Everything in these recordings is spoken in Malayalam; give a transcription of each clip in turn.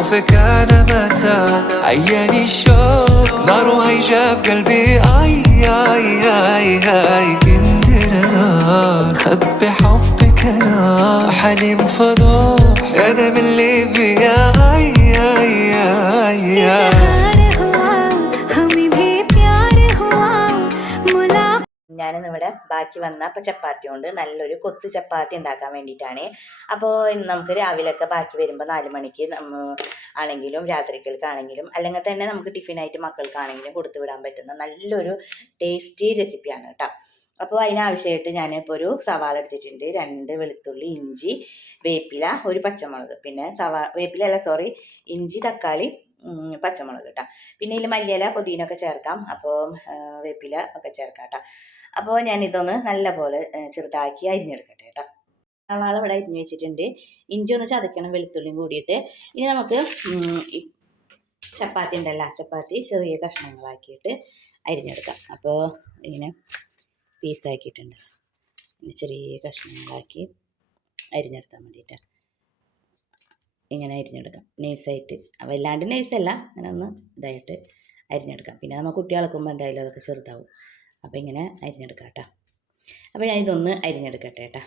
خوفك أنا متى؟ عياني الشوق نار وهيجة بقلبي أي أي أي أي. كندرة خبي حبك أنا. حليم فضوح أنا من ليبيا. أي أي أي, أي, أي ഞാനിന്നിവിടെ ബാക്കി വന്ന ചപ്പാത്തി കൊണ്ട് നല്ലൊരു കൊത്ത് ചപ്പാത്തി ഉണ്ടാക്കാൻ വേണ്ടിയിട്ടാണ്. അപ്പോൾ നമുക്ക് രാവിലെയൊക്കെ ബാക്കി വരുമ്പോൾ നാല് മണിക്ക് ആണെങ്കിലും രാത്രിക്കൽക്കാണെങ്കിലും അല്ലെങ്കിൽ തന്നെ നമുക്ക് ടിഫിനായിട്ട് മക്കൾക്കാണെങ്കിലും കൊടുത്തു വിടാൻ പറ്റുന്ന നല്ലൊരു ടേസ്റ്റി റെസിപ്പിയാണ് കേട്ടോ. അപ്പോൾ അതിനാവശ്യമായിട്ട് ഞാനിപ്പോൾ ഒരു സവാള എടുത്തിട്ടുണ്ട്. രണ്ട് വെളുത്തുള്ളി ഇഞ്ചി വേപ്പില ഒരു പച്ചമുളക്. പിന്നെ സവാ വേപ്പില അല്ല സോറി ഇഞ്ചി തക്കാളി പച്ചമുളക് കേട്ടോ. പിന്നെ ഇതിൽ മല്ലിയില പുതിനൊക്കെ ചേർക്കാം. അപ്പോൾ വേപ്പില ഒക്കെ ചേർക്കാം കേട്ടോ. അപ്പോൾ ഞാൻ ഇതൊന്ന് നല്ല പോലെ ചെറുതാക്കി അരിഞ്ഞെടുക്കട്ടെ കേട്ടോ. സവാള ഇവിടെ അരിഞ്ഞ് വെച്ചിട്ടുണ്ട്. ഇഞ്ചി ഒന്ന് ചതക്കണം വെളുത്തുള്ളിയും കൂടിയിട്ട്. ഇനി നമുക്ക് ചപ്പാത്തി ഉണ്ടല്ലോ ചപ്പാത്തി ചെറിയ കഷ്ണങ്ങളാക്കിയിട്ട് അരിഞ്ഞെടുക്കാം. അപ്പോൾ ഇങ്ങനെ പീസാക്കിയിട്ടുണ്ട് ചെറിയ കഷ്ണങ്ങളാക്കി അരിഞ്ഞെടുത്താൽ മതിയിട്ട് ഇങ്ങനെ അരിഞ്ഞെടുക്കാം. നൈസായിട്ട്. വല്ലാണ്ട് നൈസല്ല. അങ്ങനെ ഒന്ന് ഇതായിട്ട് അരിഞ്ഞെടുക്കാം. പിന്നെ നമ്മൾ കുത്തി എന്തായാലും അതൊക്കെ ചെറുതാവും. അപ്പോൾ ഇങ്ങനെ അരിഞ്ഞെടുക്കാം കേട്ടോ അപ്പോൾ ഞാൻ ഇതൊന്ന് അരിഞ്ഞെടുക്കട്ടെ കേട്ടോ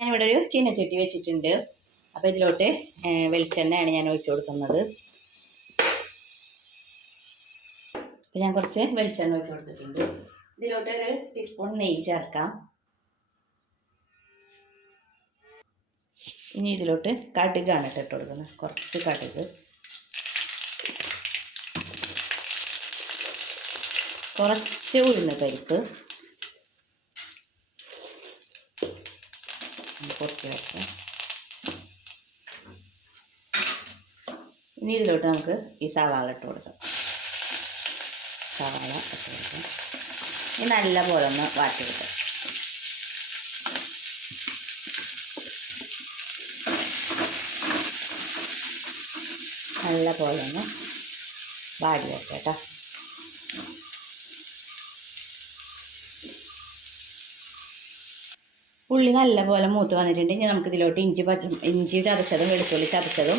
ഞാനിവിടെ ഒരു ചീനച്ചട്ടി വെച്ചിട്ടുണ്ട്. അപ്പോൾ ഇതിലോട്ട് വെളിച്ചെണ്ണയാണ് ഞാൻ ഒഴിച്ചു കൊടുക്കുന്നത്. അപ്പോൾ ഞാൻ കുറച്ച് വെളിച്ചെണ്ണ ഒഴിച്ചു കൊടുത്തിട്ടുണ്ട്. ഇതിലോട്ട് ഒരു ടീസ്പൂൺ നെയ്യ് ചേർക്കാം. ഇനി ഇതിലോട്ട് കടുകാണ് ഇട്ട് ഇട്ട് കൊടുക്കുന്നത്. കുറച്ച് കടുക്. കുറച്ച് ഉഴുന്ന പരിപ്പ്. പൊട്ടി വെക്കാം ഇനി ഇതിലോട്ട് നമുക്ക് ഈ സവാള ഇട്ട് കൊടുക്കാം. സവാള ഇട്ട് കൊടുക്കാം. ഇനി നല്ല പോലെ ഒന്ന് വാട്ടിയെടുക്കാം നല്ല പോലെ ഒന്ന് വാടി വെക്കാം കേട്ടോ. ഉള്ളി നല്ലപോലെ മൂത്ത് വന്നിട്ടുണ്ട്. ഇനി നമുക്ക് ഇതിലോട്ട് ഇഞ്ചി ഇഞ്ചി ചതച്ചതും വെളുത്തുള്ളി ചതച്ചതും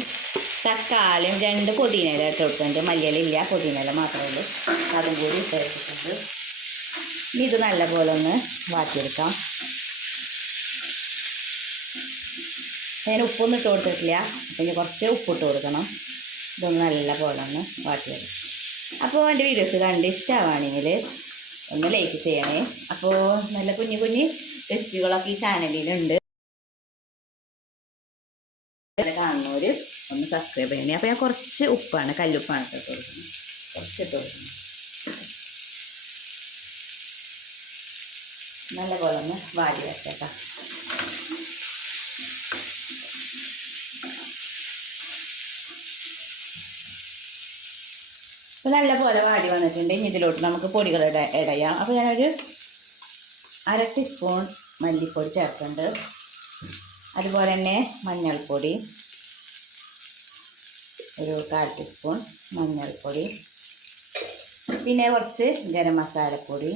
തക്കാളിയും രണ്ട് പുതിനയില ഇട്ട് കൊടുക്കുന്നുണ്ട് മല്ലിയിലില്ല പുതിനയില മാത്രമേ ഉള്ളൂ. അതും കൂടി ഇട്ട് ഇനി ഇത് നല്ലപോലെ ഒന്ന് വാട്ടിയെടുക്കാം. ഞാൻ ഉപ്പൊന്നും ഇട്ട് കൊടുത്തിട്ടില്ല. അപ്പം ഇനി കുറച്ച് ഉപ്പിട്ട് കൊടുക്കണം. ഇതൊന്ന് നല്ലപോലെ ഒന്ന് വാട്ടിയെടുക്കും. അപ്പോൾ എന്റെ വീഡിയോസ് കണ്ട് ഇഷ്ടമാണെങ്കിൽ ഒന്ന് ലൈക്ക് ചെയ്യണേ. അപ്പോൾ നല്ല കുഞ്ഞു കുഞ്ഞു റെസിപ്പികളൊക്കെ ഈ ചാനലിലുണ്ട്. കാണുന്നവർ ഒന്ന് സബ്സ്ക്രൈബ് ചെയ്യണേ. അപ്പോൾ ഞാൻ കുറച്ച് ഉപ്പാണ് കല്ലുപ്പാണ് ഇട്ട് കൊടുക്കുന്നത്. കുറച്ച് ഇട്ട് കൊടുക്കുന്നത് നല്ല പോലെ ഒന്ന് വാടി വെച്ചേക്കാം അപ്പോൾ നല്ല പോലെ വാടി വന്നിട്ടുണ്ട്. ഇനി ഇതിലോട്ട് നമുക്ക് പൊടികൾ ഇട ഇടയാം. അപ്പോൾ ഞാനൊരു അര ടീസ്പൂൺ മല്ലിപ്പൊടി ചേർക്കുന്നുണ്ട്. അതുപോലെ തന്നെ മഞ്ഞൾപ്പൊടി. ഒരു കാൽ ടീസ്പൂൺ മഞ്ഞൾപ്പൊടി. പിന്നെ കുറച്ച് ഗരം മസാലപ്പൊടി.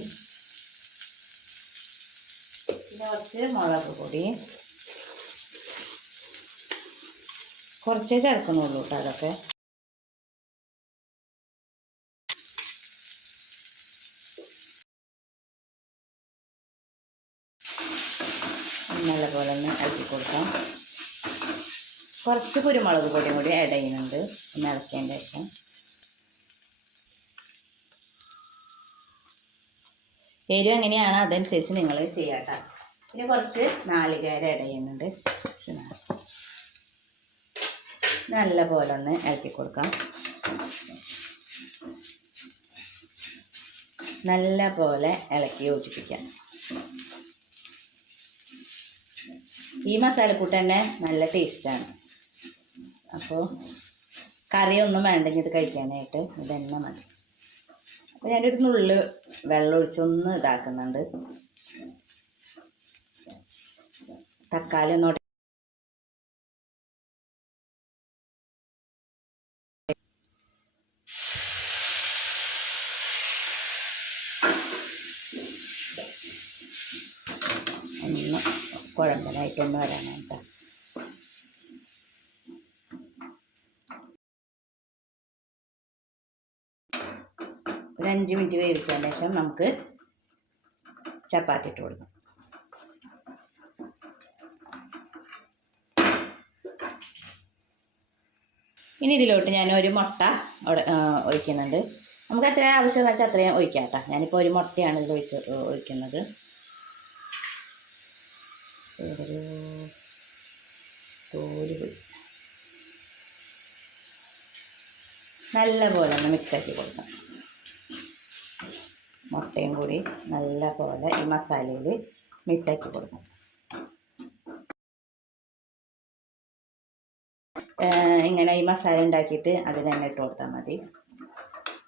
പിന്നെ കുറച്ച് മുളക് പൊടി. കുറച്ചേ ചേർക്കുന്നുള്ളൂ കേട്ടോ അതൊക്കെ. നല്ലപോലെ ഒന്ന് ഇളക്കി കൊടുക്കാം. കുറച്ച് കുരുമുളക് പൊടിയും കൂടി ആഡ് ചെയ്യുന്നുണ്ട്. ഒന്ന് ഇളക്കിയതിന്റെ ശേഷം. എരിവ് എങ്ങനെയാണോ അതനുസരിച്ച് നിങ്ങൾ ചെയ്യാട്ടോ പിന്നെ കുറച്ച് നാളികേര ആഡ് ചെയ്യുന്നുണ്ട്. നല്ല പോലെ ഒന്ന് ഇളക്കി കൊടുക്കാം. നല്ല പോലെ ഇളക്കി യോജിപ്പിക്കാം. ഈ മസാലക്കൂട്ട് തന്നെ നല്ല ടേസ്റ്റാണ് അപ്പോൾ കറിയൊന്നും വേണ്ടെങ്കിൽ ഇത് കഴിക്കാനായിട്ട് ഇത് തന്നെ മതി. അപ്പോൾ ഞാനൊരു നുള്ള് വെള്ളം ഒഴിച്ചൊന്ന് ഇതാക്കുന്നുണ്ട്. തക്കാളി ഒന്നും ഒന്ന് കുഴമ്പനായിട്ട് തന്നെ വരണം കേട്ടോ ഒരു അഞ്ച് മിനിറ്റ് വേവിച്ചതിന് ശേഷം നമുക്ക് ചപ്പാത്തി ഇട്ട് കൊടുക്കണം ഇനി ഇതിലോട്ട് ഞാൻ ഒരു മുട്ട ഒഴിക്കുന്നുണ്ട്. നമുക്ക് എത്ര ആവശ്യമെന്ന് വെച്ചാൽ അത്രയും ഒഴിക്കാം കേട്ടോ. ഞാനിപ്പോൾ ഒരു മുട്ടയാണ് ഇതിൽ ഒഴിച്ച് ഒഴിക്കുന്നത്. ഒരു തോൽ പോയി നല്ല പോലെ ഒന്ന് മിക്സാക്കി കൊടുക്കണം മുട്ടയും കൂടി നല്ല പോലെ ഈ മസാലയിൽ മിക്സാക്കി കൊടുക്കണം ഏഹ് ഇങ്ങനെ ഈ മസാല ഉണ്ടാക്കിയിട്ട് അതിൽ തന്നെ ഇട്ട് കൊടുത്താൽ മതി.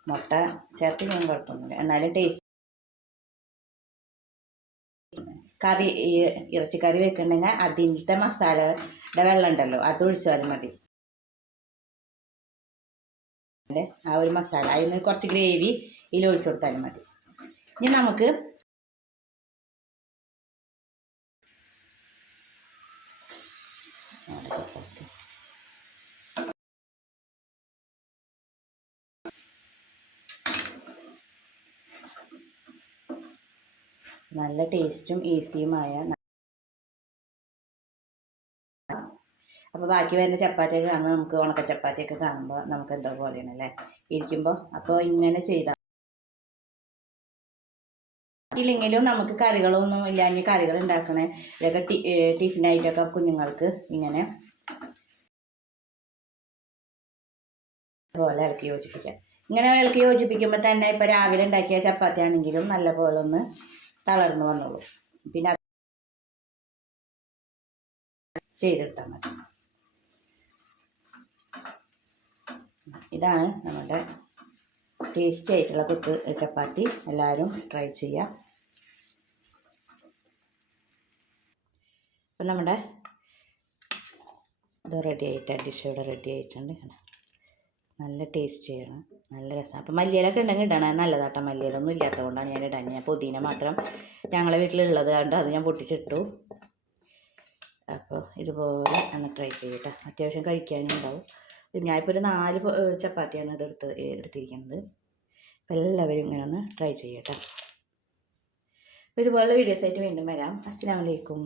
മുട്ട ചേർത്ത് ഞാൻ കുഴപ്പമൊന്നുമില്ല. എന്നാലും ടേസ്റ്റ് കറി ഇറച്ചിക്കറി വെക്കണമെങ്കിൽ അതിന്റെ മസാലയുടെ വെള്ളം ഉണ്ടല്ലോ അത് ഒഴിച്ചാലും മതി. ആ ഒരു മസാല അതിന് കുറച്ച് ഗ്രേവി ഇതിൽ ഒഴിച്ചു കൊടുത്താലും മതി. ഇനി നമുക്ക് നല്ല ടേസ്റ്റും ഈസിയുമായ അപ്പോൾ ബാക്കി വരുന്ന ചപ്പാത്തിയൊക്കെ കാണുമ്പോൾ നമുക്ക് ഉണക്ക ചപ്പാത്തിയൊക്കെ കാണുമ്പോൾ നമുക്ക് എന്തോ പോലെയാണ് അല്ലേ ഇരിക്കുമ്പോൾ അപ്പോൾ ഇങ്ങനെ ചെയ്താൽ ഇല്ലെങ്കിലും നമുക്ക് കറികളൊന്നും ഇല്ലാഞ്ഞ് കറികൾ ഉണ്ടാക്കണേ. ഇതൊക്കെ ടിഫിനായിട്ടൊക്കെ കുഞ്ഞുങ്ങൾക്ക് ഇങ്ങനെ പോലെ ഇളക്കി യോജിപ്പിക്കാം. ഇങ്ങനെ ഇളക്കി യോജിപ്പിക്കുമ്പോൾ തന്നെ ഇപ്പോൾ രാവിലെ ഉണ്ടാക്കിയ ചപ്പാത്തി ആണെങ്കിലും നല്ല പോലെ ഒന്ന് തളർന്നു വന്നോളൂ. പിന്നെ ചെയ്തെടുത്താൽ മതി. ഇതാണ് നമ്മുടെ ടേസ്റ്റി ആയിട്ടുള്ള കുത്ത് ചപ്പാത്തി. എല്ലാവരും ട്രൈ ചെയ്യുക. അപ്പം നമ്മുടെ ഇത് റെഡി ആയിട്ട് ഡിഷ് ഇവിടെ റെഡി ആയിട്ടുണ്ട്? നല്ല ടേസ്റ്റ് ചെയ്യണം നല്ല രസമാണ് അപ്പം മല്ലിയിലൊക്കെ ഉണ്ടെങ്കിൽ ഇടണേ. നല്ലതാട്ടോ. മല്ലിയിലൊന്നും ഇല്ലാത്തത് കൊണ്ടാണ് ഞാൻ ഇടാൻ ഞാൻ പുതിന മാത്രം ഞങ്ങളെ വീട്ടിലുള്ളത് കണ്ട് അത് ഞാൻ പൊട്ടിച്ചിട്ടു. അപ്പോൾ ഇതുപോലെ ഒന്ന് ട്രൈ ചെയ്യട്ടെ. അത്യാവശ്യം കഴിക്കാനും ഉണ്ടാവും. ഞാനിപ്പോൾ ഒരു നാല് ചപ്പാത്തിയാണ് ഇത് എടുത്ത് എടുത്തിരിക്കുന്നത്. അപ്പോൾ എല്ലാവരും ഇങ്ങനെ ഒന്ന് ട്രൈ ചെയ്യട്ടെ. ഇതുപോലുള്ള വീഡിയോസായിട്ട് വീണ്ടും വരാം. അസ്സാം വലൈക്കും